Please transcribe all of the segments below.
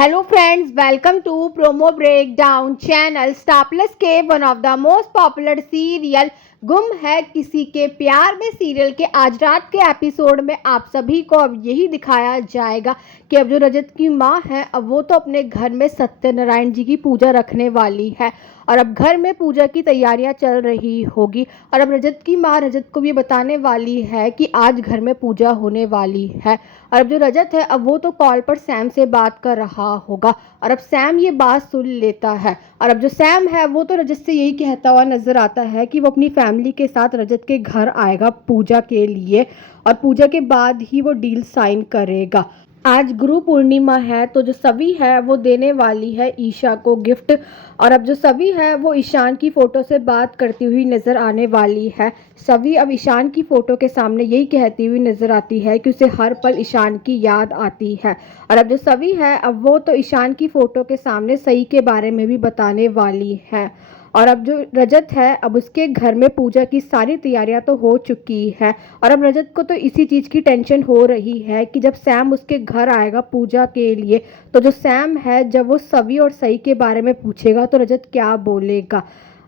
Hello friends, welcome to Promo Breakdown channel. Star Plus के one of the most popular serial गुम है किसी के प्यार में सीरियल के आज रात के एपिसोड में आप सभी को अब यही दिखाया जाएगा कि अब जो रजत की माँ है अब वो तो अपने घर में सत्यनारायण जी की पूजा रखने वाली है और अब घर में पूजा की तैयारियां चल रही होगी और अब रजत की माँ रजत को भी बताने वाली है कि आज घर में पूजा होने वाली है। और अब जो रजत है अब वो तो कॉल पर सैम से बात कर रहा होगा और अब सैम ये बात सुन लेता है और अब जो सैम है वो तो रजत से यही कहता हुआ नजर आता है कि वो अपनी फैमिली के साथ रजत के घर आएगा पूजा के लिए और पूजा के बाद ही वो डील साइन करेगा। आज गुरु पूर्णिमा है तो जो सभी है वो देने वाली है ईशा को गिफ्ट और अब जो सभी है वो ईशान की फ़ोटो से बात करती हुई नज़र आने वाली है। सभी अब ईशान की फ़ोटो के सामने यही कहती हुई नज़र आती है कि उसे हर पल ईशान की याद आती है और अब जो सभी है अब वो तो ईशान की फ़ोटो के सामने सही के बारे में भी बताने वाली है। और अब जो रजत है अब उसके घर में पूजा की सारी तैयारियां तो हो चुकी है और अब रजत को तो इसी चीज़ की टेंशन हो रही है कि जब सैम उसके घर आएगा पूजा के लिए तो जो सैम है जब वो सवी और सही के बारे में पूछेगा तो रजत क्या बोलेगा।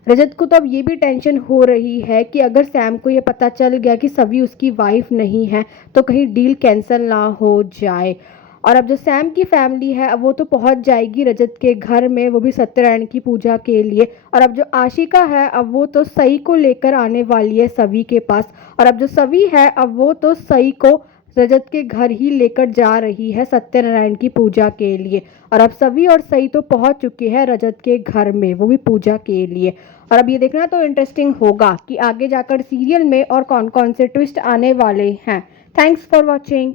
रजत को तो अब ये भी टेंशन हो रही है कि अगर सैम को ये पता चल गया कि सभी उसकी वाइफ नहीं है तो कहीं डील कैंसिल ना हो जाए। और अब जो सैम की फैमिली है अब वो तो पहुंच जाएगी रजत के घर में वो भी सत्यनारायण की पूजा के लिए और अब जो आशिका है अब वो तो सई को लेकर आने वाली है सभी के पास और अब जो सभी है अब वो तो सई को रजत के घर ही लेकर जा रही है सत्यनारायण की पूजा के लिए और अब सभी और सई तो पहुंच चुके हैं रजत के घर में वो भी पूजा के लिए। और अब ये देखना तो इंटरेस्टिंग होगा कि आगे जाकर सीरियल में और कौन कौन से ट्विस्ट आने वाले हैं। Thanks for watching.